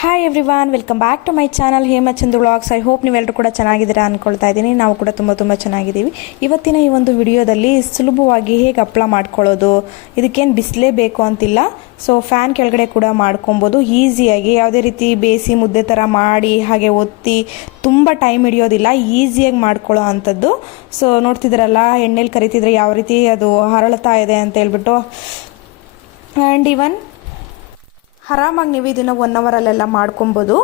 Hi everyone, welcome back to my channel Hemachandra vlogs. I hope ನೀವೆಲ್ಲರೂ ಕೂಡ ಚೆನ್ನಾಗಿದ್ದೀರಾ ಅಂದ್ಕೊಳ್ತಾ ಇದ್ದೀನಿ. ನಾವು ಕೂಡ ತುಂಬ ಚೆನ್ನಾಗಿದ್ದೀವಿ. ಇವತ್ತಿನ ಈ ಒಂದು ವಿಡಿಯೋದಲ್ಲಿ ಸುಲಭವಾಗಿ ಹೇಗೆ ಹಪ್ಪಳ ಮಾಡ್ಕೊಳ್ಳೋದು, ಇದಕ್ಕೇನು ಬಿಸಿಲೇ ಬೇಕು ಅಂತಿಲ್ಲ. ಸೊ ಫ್ಯಾನ್ ಕೆಳಗಡೆ ಕೂಡ ಮಾಡ್ಕೊಬೋದು ಈಸಿಯಾಗಿ. ಯಾವುದೇ ರೀತಿ ಬೇಯಿಸಿ ಮುದ್ದೆ ಥರ ಮಾಡಿ ಹಾಗೆ ಒತ್ತಿ ತುಂಬ ಟೈಮ್ ಹಿಡಿಯೋದಿಲ್ಲ, ಈಸಿಯಾಗಿ ಮಾಡ್ಕೊಳ್ಳೋ ಅಂಥದ್ದು. ಸೊ ನೋಡ್ತಿದ್ದೀರಲ್ಲ, ಎಣ್ಣೆಲಿ ಕರಿತಿದ್ರೆ ಯಾವ ರೀತಿ ಅದು ಹರಳ್ತಾ ಇದೆ ಅಂತ ಹೇಳ್ಬಿಟ್ಟು. ಆ್ಯಂಡ್ ಇವನ್ ಆರಾಮಾಗಿ ನೀವು ಇದನ್ನು 1 ಅವರಲ್ಲೆಲ್ಲ ಮಾಡ್ಕೊಬೋದು.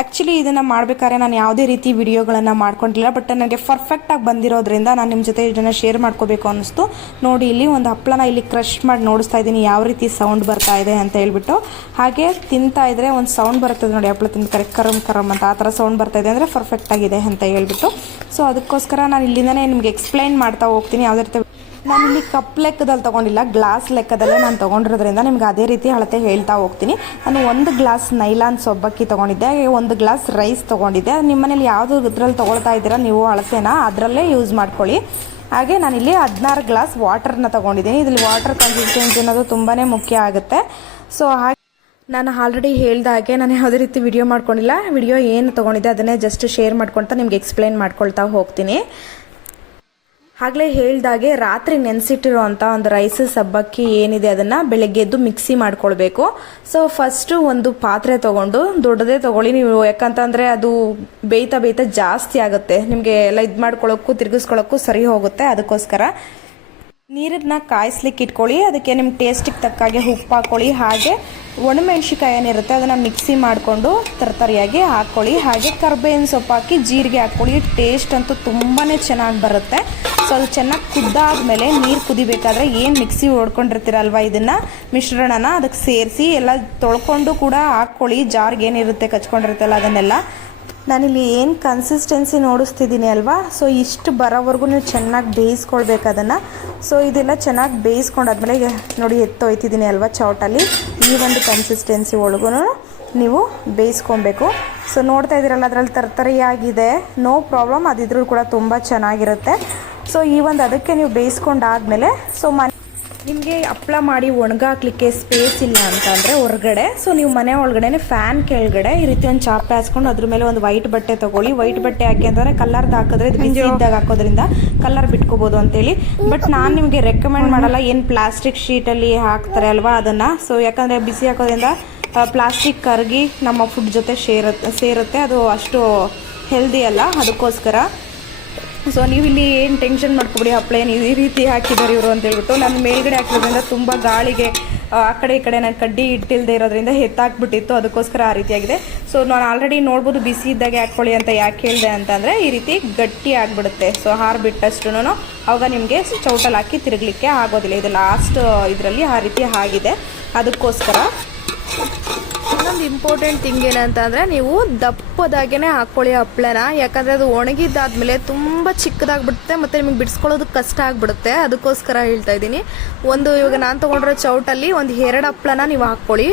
ಆ್ಯಕ್ಚುಲಿ ಇದನ್ನು ಮಾಡಬೇಕಾದ್ರೆ ನಾನು ಯಾವುದೇ ರೀತಿ ವಿಡಿಯೋಗಳನ್ನು ಮಾಡ್ಕೊಂಡಿಲ್ಲ, ಬಟ್ ನನಗೆ ಪರ್ಫೆಕ್ಟಾಗಿ ಬಂದಿರೋದ್ರಿಂದ ನಾನು ನಿಮ್ಮ ಜೊತೆ ಇದನ್ನು ಶೇರ್ ಮಾಡ್ಕೋಬೇಕು ಅನ್ನಿಸ್ತು. ನೋಡಿ, ಇಲ್ಲಿ ಒಂದು ಹಪ್ಪಳನ ಇಲ್ಲಿ ಕ್ರಷ್ ಮಾಡಿ ನೋಡಿಸ್ತಾ ಇದ್ದೀನಿ ಯಾವ ರೀತಿ ಸೌಂಡ್ ಬರ್ತಾ ಇದೆ ಅಂತ ಹೇಳ್ಬಿಟ್ಟು. ಹಾಗೆ ತಿಂತಾ ಇದ್ರೆ ಒಂದು ಸೌಂಡ್ ಬರ್ತದೆ ನೋಡಿ, ಹಪ್ಪಳ ತಿಂದು ಕರಮ್ ಅಂತ ಆ ಥರ ಸೌಂಡ್ ಬರ್ತಾ ಇದೆ ಅಂದರೆ ಪರ್ಫೆಕ್ಟಾಗಿದೆ ಅಂತ ಹೇಳ್ಬಿಟ್ಟು. ಸೊ ಅದಕ್ಕೋಸ್ಕರ ನಾನು ಇಲ್ಲಿಂದನೇ ನಿಮಗೆ ಎಕ್ಸ್ಪ್ಲೈನ್ ಮಾಡ್ತಾ ಹೋಗ್ತೀನಿ. ಯಾವುದೇ ರೀತಿ ನಾನಿಲ್ಲಿ ಕಪ್ ಲೆಕ್ಕದಲ್ಲಿ ತೊಗೊಂಡಿಲ್ಲ, ಗ್ಲಾಸ್ ಲೆಕ್ಕದಲ್ಲೇ ನಾನು ತೊಗೊಂಡಿರೋದ್ರಿಂದ ನಿಮ್ಗೆ ಅದೇ ರೀತಿ ಅಳತೆ ಹೇಳ್ತಾ ಹೋಗ್ತೀನಿ. ನಾನು 1 ಗ್ಲಾಸ್ ನೈಲಾನ್ ಸೊಬ್ಬಕ್ಕಿ ತೊಗೊಂಡಿದ್ದೆ, 1 ಗ್ಲಾಸ್ ರೈಸ್ ತೊಗೊಂಡಿದ್ದೆ. ನಿಮ್ಮ ಮನೇಲಿ ಯಾವುದು ಇದ್ರಲ್ಲಿ ತೊಗೊಳ್ತಾ ಇದ್ದೀರಾ ನೀವು ಅಳತೆನ, ಅದರಲ್ಲೇ ಯೂಸ್ ಮಾಡ್ಕೊಳ್ಳಿ. ಹಾಗೆ ನಾನಿಲ್ಲಿ 16 ಗ್ಲಾಸ್ ವಾಟರ್ನ ತೊಗೊಂಡಿದ್ದೀನಿ. ಇದರಲ್ಲಿ ವಾಟರ್ ಕನ್ಸಿಸ್ಟೆನ್ಸಿ ಅನ್ನೋದು ತುಂಬಾ ಮುಖ್ಯ ಆಗುತ್ತೆ. ಸೊ ಹಾಗೆ ನಾನು ಆಲ್ರೆಡಿ ಹೇಳ್ದ ಹಾಗೆ ನಾನು ಯಾವುದೇ ರೀತಿ ವಿಡಿಯೋ ಮಾಡ್ಕೊಂಡಿಲ್ಲ. ವಿಡಿಯೋ ಏನು ತೊಗೊಂಡಿದ್ದೆ ಅದನ್ನೇ ಜಸ್ಟ್ ಶೇರ್ ಮಾಡ್ಕೊಳ್ತಾ ನಿಮ್ಗೆ ಎಕ್ಸ್ಪ್ಲೈನ್ ಮಾಡ್ಕೊಳ್ತಾ ಹೋಗ್ತೀನಿ. ಆಗಲೇ ಹೇಳ್ದಾಗೆ ರಾತ್ರಿ ನೆನೆಸಿಟ್ಟಿರುವಂಥ ಒಂದು ರೈಸ್ ಸಬ್ಬಕ್ಕಿ ಏನಿದೆ ಅದನ್ನು ಬೆಳಗ್ಗೆ ಎದ್ದು ಮಿಕ್ಸಿ ಮಾಡ್ಕೊಳ್ಬೇಕು. ಸೊ ಫಸ್ಟು ಒಂದು ಪಾತ್ರೆ ತೊಗೊಂಡು ದೊಡ್ಡದೇ ತೊಗೊಳ್ಳಿ ನೀವು, ಯಾಕಂತಂದರೆ ಅದು ಬೇಯ್ತಾ ಜಾಸ್ತಿ ಆಗುತ್ತೆ, ನಿಮಗೆ ಎಲ್ಲ ಇದು ಮಾಡ್ಕೊಳ್ಳೋಕ್ಕೂ ತಿರುಗಿಸ್ಕೊಳ್ಳೋಕ್ಕೂ ಸರಿ ಹೋಗುತ್ತೆ. ಅದಕ್ಕೋಸ್ಕರ ನೀರನ್ನ ಕಾಯಿಸ್ಲಿಕ್ಕೆ ಇಟ್ಕೊಳ್ಳಿ. ಅದಕ್ಕೆ ನಿಮ್ಮ ಟೇಸ್ಟಿಗೆ ತಕ್ಕಾಗೆ ಉಪ್ಪು ಹಾಕ್ಕೊಳ್ಳಿ. ಹಾಗೆ ಒಣಮೆಣ್ಸಿಕಾಯಿ ಏನಿರುತ್ತೆ ಅದನ್ನು ಮಿಕ್ಸಿ ಮಾಡಿಕೊಂಡು ತರತರಿಯಾಗಿ ಹಾಕ್ಕೊಳ್ಳಿ. ಹಾಗೆ ಕರ್ಬೇವಿನ ಸೊಪ್ಪು ಹಾಕಿ ಜೀರಿಗೆ ಹಾಕ್ಕೊಳ್ಳಿ. ಟೇಸ್ಟ್ ಅಂತೂ ತುಂಬಾ ಚೆನ್ನಾಗಿ ಬರುತ್ತೆ. ಸೊ ಅದು ಚೆನ್ನಾಗಿ ಕುದ್ದಾದ್ಮೇಲೆ ನೀರು ಕುದಿಬೇಕಾದ್ರೆ ಏನು ಮಿಕ್ಸಿ ಹೊಡ್ಕೊಂಡಿರ್ತೀರಲ್ವ ಇದನ್ನು ಮಿಶ್ರಣನ ಅದಕ್ಕೆ ಸೇರಿಸಿ ಎಲ್ಲ ತೊಳ್ಕೊಂಡು ಕೂಡ ಹಾಕ್ಕೊಳ್ಳಿ. ಜಾರ್ಗೆ ಏನಿರುತ್ತೆ ಕಚ್ಕೊಂಡಿರುತ್ತಲ್ಲ ಅದನ್ನೆಲ್ಲ. ನಾನಿಲ್ಲಿ ಏನು ಕನ್ಸಿಸ್ಟೆನ್ಸಿ ನೋಡಿಸ್ತಿದ್ದೀನಿ ಅಲ್ವಾ, ಸೊ ಇಷ್ಟು ಬರೋವರೆಗೂ ನೀವು ಚೆನ್ನಾಗಿ ಬೇಯಿಸ್ಕೊಳ್ಬೇಕು ಅದನ್ನು. ಸೊ ಇದೆಲ್ಲ ಚೆನ್ನಾಗಿ ಬೇಯಿಸ್ಕೊಂಡಾದ್ಮೇಲೆ ನೋಡಿ ಎತ್ತೊಯ್ತಿದ್ದೀನಿ ಅಲ್ವಾ ಚೌಟಲ್ಲಿ, ಈ ಒಂದು ಕನ್ಸಿಸ್ಟೆನ್ಸಿ ಒಳಗೂ ನೀವು ಬೇಯಿಸ್ಕೊಬೇಕು. ಸೊ ನೋಡ್ತಾ ಇದ್ದೀರಲ್ಲ ಅದರಲ್ಲಿ ತರತರಿಯಾಗಿದೆ, ನೋ ಪ್ರಾಬ್ಲಮ್, ಅದಿದ್ರೂ ಕೂಡ ತುಂಬ ಚೆನ್ನಾಗಿರುತ್ತೆ. ಸೊ ಈ ಒಂದು ಅದಕ್ಕೆ ನೀವು ಬೇಯಿಸ್ಕೊಂಡಾದ್ಮೇಲೆ ಸೊ ನಿಮಗೆ ಹಪ್ಪಳ ಮಾಡಿ ಒಣಗಾಕ್ಲಿಕ್ಕೆ ಸ್ಪೇಸ್ ಇಲ್ಲ ಅಂತ ಅಂದರೆ ಹೊರಗಡೆ, ಸೊ ನೀವು ಮನೆ ಒಳಗಡೆ ಫ್ಯಾನ್ ಕೆಳಗಡೆ ಈ ರೀತಿ ಒಂದು ಚಾಪೆ ಹಾಸ್ಕೊಂಡು ಅದ್ರ ಮೇಲೆ ಒಂದು ವೈಟ್ ಬಟ್ಟೆ ತೊಗೊಳ್ಳಿ. ವೈಟ್ ಬಟ್ಟೆ ಹಾಕಿ ಅಂತಂದರೆ ಕಲರ್ದು ಹಾಕಿದ್ರೆ ಇದು ಬಿಸಿ ಇದ್ದಾಗ ಹಾಕೋದ್ರಿಂದ ಕಲರ್ ಬಿಟ್ಕೋಬೋದು ಅಂತೇಳಿ. ಬಟ್ ನಾನು ನಿಮಗೆ ರೆಕಮೆಂಡ್ ಮಾಡಲ್ಲ, ಏನು ಪ್ಲಾಸ್ಟಿಕ್ ಶೀಟಲ್ಲಿ ಹಾಕ್ತಾರೆ ಅಲ್ವಾ ಅದನ್ನು. ಸೊ ಯಾಕಂದರೆ ಬಿಸಿ ಹಾಕೋದ್ರಿಂದ ಪ್ಲಾಸ್ಟಿಕ್ ಕರಗಿ ನಮ್ಮ ಫುಡ್ ಜೊತೆ ಸೇರುತ್ತೆ, ಅದು ಅಷ್ಟು ಹೆಲ್ದಿ ಅಲ್ಲ. ಅದಕ್ಕೋಸ್ಕರ ಸೊ ನೀವು ಇಲ್ಲಿ ಏನು ಟೆನ್ಷನ್ ಮಾಡ್ಕೊಬಿಡಿ, ಹಪ್ಪಳ ಏನು ಈ ರೀತಿ ಹಾಕಿದ್ದಾರೆ ಇವರು ಅಂತ ಹೇಳ್ಬಿಟ್ಟು. ನಾನು ಮೇಲ್ಗಡೆ ಹಾಕಿರೋದ್ರಿಂದ ತುಂಬ ಗಾಳಿಗೆ ಆ ಕಡೆ ಈ ಕಡೆ ನಾನು ಕಡ್ಡಿ ಇಟ್ಟಿಲ್ಲದೆ ಇರೋದ್ರಿಂದ ಎತ್ತಾಕ್ಬಿಟ್ಟಿತ್ತು, ಅದಕ್ಕೋಸ್ಕರ ಆ ರೀತಿಯಾಗಿದೆ. ಸೊ ನಾನು ಆಲ್ರೆಡಿ ನೋಡ್ಬೋದು ಬಿಸಿ ಇದ್ದಾಗೆ ಹಾಕ್ಕೊಳ್ಳಿ ಅಂತ ಯಾಕೆ ಹೇಳಿದೆ ಅಂತಂದರೆ ಈ ರೀತಿ ಗಟ್ಟಿ ಆಗಿಬಿಡುತ್ತೆ. ಸೊ ಹಾರ್ಬಿಟ್ಟಷ್ಟು ಆವಾಗ ನಿಮಗೆ ಚೌಟಲ್ಲಿ ಹಾಕಿ ತಿರುಗಲಿಕ್ಕೆ ಆಗೋದಿಲ್ಲ. ಇದು ಲಾಸ್ಟ್ ಇದರಲ್ಲಿ ಆ ರೀತಿ ಆಗಿದೆ, ಅದಕ್ಕೋಸ್ಕರ. ಇನ್ನೊಂದು ಇಂಪಾರ್ಟೆಂಟ್ ಥಿಂಗ್ ಏನಂತ ಅಂದರೆ ನೀವು ದಪ್ಪದಾಗೇ ಹಾಕ್ಕೊಳ್ಳಿ ಹಪ್ಪಳನ, ಯಾಕಂದರೆ ಅದು ಒಣಗಿದ್ದಾದ್ಮೇಲೆ ತುಂಬ ಚಿಕ್ಕದಾಗ್ಬಿಡುತ್ತೆ ಮತ್ತು ನಿಮಗೆ ಬಿಡಿಸ್ಕೊಳ್ಳೋದು ಕಷ್ಟ ಆಗಿಬಿಡುತ್ತೆ. ಅದಕ್ಕೋಸ್ಕರ ಹೇಳ್ತಾ ಇದ್ದೀನಿ. ಇವಾಗ ನಾನು ತೊಗೊಂಡಿರೋ ಚೌಟಲ್ಲಿ 2 ಹಪ್ಪಳನ ನೀವು ಹಾಕ್ಕೊಳ್ಳಿ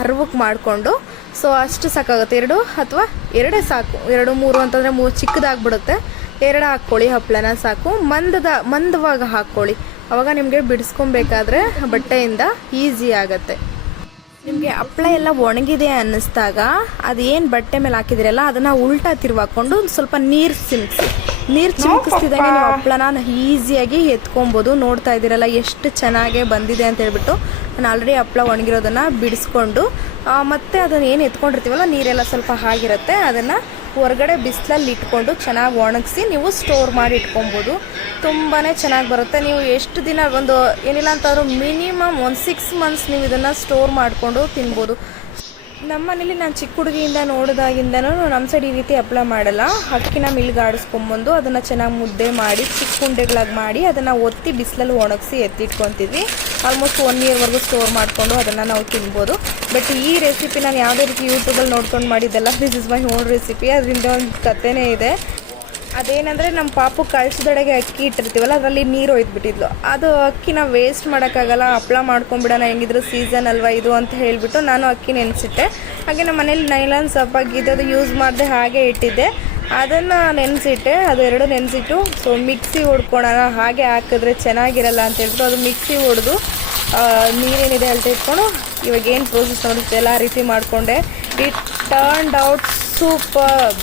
ಹರ್ವಕ್ಕೆ ಮಾಡಿಕೊಂಡು. ಸೊ ಅಷ್ಟು ಸಾಕಾಗುತ್ತೆ, 2 ಅಥವಾ 2 ಸಾಕು, 2 3 ಅಂತಂದರೆ 3 ಚಿಕ್ಕದಾಗ್ಬಿಡುತ್ತೆ. 2 ಹಾಕ್ಕೊಳ್ಳಿ ಹಪ್ಪಳನ ಸಾಕು. ಮಂದವಾಗಿ ಹಾಕ್ಕೊಳ್ಳಿ, ಆವಾಗ ನಿಮಗೆ ಬಿಡಿಸ್ಕೊಬೇಕಾದ್ರೆ ಬಟ್ಟೆಯಿಂದ ಈಸಿ ಆಗುತ್ತೆ. ನಿಮಗೆ ಹಪ್ಪಳ ಎಲ್ಲ ಒಣಗಿದೆ ಅನ್ನಿಸ್ದಾಗ ಅದೇನು ಬಟ್ಟೆ ಮೇಲೆ ಹಾಕಿದಿರಲ್ಲ ಅದನ್ನು ಉಲ್ಟಾ ತಿರುವಾಕೊಂಡು ಸ್ವಲ್ಪ ನೀರು ಚಿಮ್ಕಿಸ್ತಿದ್ದಂಗೆ ನೀವು ಹಪ್ಪಳನ ಈಸಿಯಾಗಿ ಎತ್ಕೊಬೋದು. ನೋಡ್ತಾ ಇದ್ದೀರಲ್ಲ ಎಷ್ಟು ಚೆನ್ನಾಗೇ ಬಂದಿದೆ ಅಂತ ಹೇಳ್ಬಿಟ್ಟು. ನಾನು ಆಲ್ರೆಡಿ ಹಪ್ಪಳ ಒಣಗಿರೋದನ್ನು ಬಿಡಿಸ್ಕೊಂಡು ಮತ್ತು ಅದನ್ನು ಏನು ಎತ್ಕೊಂಡಿರ್ತೀವಲ್ಲ ನೀರೆಲ್ಲ ಸ್ವಲ್ಪ ಆಗಿರುತ್ತೆ, ಅದನ್ನು ಹೊರಗಡೆ ಬಿಸಿಲಲ್ಲಿ ಇಟ್ಕೊಂಡು ಚೆನ್ನಾಗಿ ಒಣಗಿಸಿ ನೀವು ಸ್ಟೋರ್ ಮಾಡಿ ಇಟ್ಕೊಬೋದು. ತುಂಬಾ ಚೆನ್ನಾಗಿ ಬರುತ್ತೆ. ನೀವು ಎಷ್ಟು ದಿನ ಏನಿಲ್ಲ ಅಂತಂದ್ರೂ ಮಿನಿಮಮ್ 6 ಮಂತ್ಸ್ ನೀವು ಇದನ್ನು ಸ್ಟೋರ್ ಮಾಡಿಕೊಂಡು ತಿನ್ಬೋದು. ನಮ್ಮ ಮನೇಲಿ ನಾನು ಚಿಕ್ಕ ಹುಡುಗಿಯಿಂದ ನೋಡಿದಾಗಿಂದನೂ ನಮ್ಮ ಸೈಡ್ ಈ ರೀತಿ ಹಪ್ಪಳ ಮಾಡಲ್ಲ. ಅಕ್ಕಿನ ಮಿಲ್ಗೆ ಆಡಿಸ್ಕೊಂಬಂದು ಅದನ್ನು ಚೆನ್ನಾಗಿ ಮುದ್ದೆ ಮಾಡಿ ಚಿಕ್ಕ ಉಂಡೆಗಳಾಗಿ ಮಾಡಿ ಅದನ್ನು ಒತ್ತಿ ಬಿಸಿಲಲ್ಲಿ ಒಣಗಿಸಿ ಎತ್ತಿಟ್ಕೊತಿದ್ವಿ. ಆಲ್ಮೋಸ್ಟ್ 1 ಇಯರ್ವರೆಗೂ ಸ್ಟೋರ್ ಮಾಡಿಕೊಂಡು ಅದನ್ನು ನಾವು ತಿನ್ಬೋದು. ಬಟ್ ಈ ರೆಸಿಪಿ ನಾನು ಯಾವುದೇ ರೀತಿ ಯೂಟ್ಯೂಬಲ್ಲಿ ನೋಡ್ಕೊಂಡು ಮಾಡಿದ್ದೆಲ್ಲ, this is my own recipe. ಅದರಿಂದ ಒಂದು ಕಥೆನೇ ಇದೆ. ಅದೇನಂದರೆ ನಮ್ಮ ಪಾಪು ಕಳ್ಸದೊಳಗೆ ಅಕ್ಕಿ ಇಟ್ಟಿರ್ತೀವಲ್ಲ ಅದರಲ್ಲಿ ನೀರು ಒಯ್ದುಬಿಟ್ಟಿದ್ಲು. ಅದು ಅಕ್ಕಿನ ವೇಸ್ಟ್ ಮಾಡೋಕ್ಕಾಗಲ್ಲ, ಹಪ್ಪಳ ಮಾಡ್ಕೊಂಬಿಡೋಣ, ಹೆಂಗಿದ್ರು ಸೀಸನ್ ಅಲ್ವಾ ಇದು ಅಂತ ಹೇಳಿಬಿಟ್ಟು ನಾನು ಅಕ್ಕಿ ನೆನೆಸಿಟ್ಟೆ. ಹಾಗೆ ನಮ್ಮ ಮನೇಲಿ ನೈಲಾನ್ ಸಬ್ಬಾಗಿದ್ದು ಅದು ಯೂಸ್ ಮಾಡದೆ ಹಾಗೆ ಇಟ್ಟಿದ್ದೆ. ಅದನ್ನು ನೆನೆಸಿಟ್ಟೆ, ಅದು 2 ನೆನೆಸಿಟ್ಟು ಸೊ ಮಿಕ್ಸಿ ಹೊಡ್ಕೊಳೋಣ, ಹಾಗೆ ಹಾಕಿದ್ರೆ ಚೆನ್ನಾಗಿರಲ್ಲ ಅಂತ ಹೇಳ್ಬಿಟ್ಟು ಅದು ಮಿಕ್ಸಿ ಹೊಡೆದು ನೀರೇನಿದೆ ಅಲ್ತ ಇಟ್ಕೊಂಡು ಇವಾಗ ಏನು ಪ್ರೋಸೆಸ್ ನೋಡುತ್ತೆ ಎಲ್ಲ ಆ ರೀತಿ ಮಾಡಿಕೊಂಡೆ. It turned out super.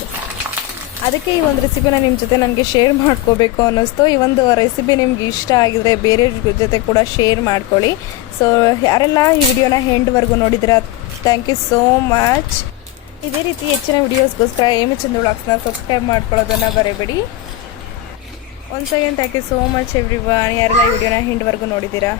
ಅದಕ್ಕೆ ಈ ಒಂದು ರೆಸಿಪಿನ ನಿಮ್ಮ ಜೊತೆ ನನಗೆ ಶೇರ್ ಮಾಡ್ಕೋಬೇಕು ಅನ್ನಿಸ್ತು. ಈ ಒಂದು ರೆಸಿಪಿ ನಿಮ್ಗೆ ಇಷ್ಟ ಆಗಿದ್ರೆ ಬೇರೆ ಜೊತೆ ಕೂಡ ಶೇರ್ ಮಾಡ್ಕೊಳ್ಳಿ. ಸೊ ಯಾರೆಲ್ಲ ಈ ವಿಡಿಯೋನ ಎಂಡ್ವರೆಗೂ ನೋಡಿದಿರ ಥ್ಯಾಂಕ್ ಯು ಸೋ ಮಚ್. ಇದೇ ರೀತಿ ಹೆಚ್ಚಿನ ವಿಡಿಯೋಸ್ಗೋಸ್ಕರ ಹೇಮಾ ಚಂದು ವ್ಲಾಗ್ಸ್ನ ಸಬ್ಸ್ಕ್ರೈಬ್ ಮಾಡ್ಕೊಳ್ಳೋದನ್ನು ಬರೀಬೇಡಿ. Once again thank you so much everyone, ಯಾರೆಲ್ಲ ಈ ವಿಡಿಯೋನ ಎಂಡ್ವರೆಗೂ ನೋಡಿದ್ದೀರಾ.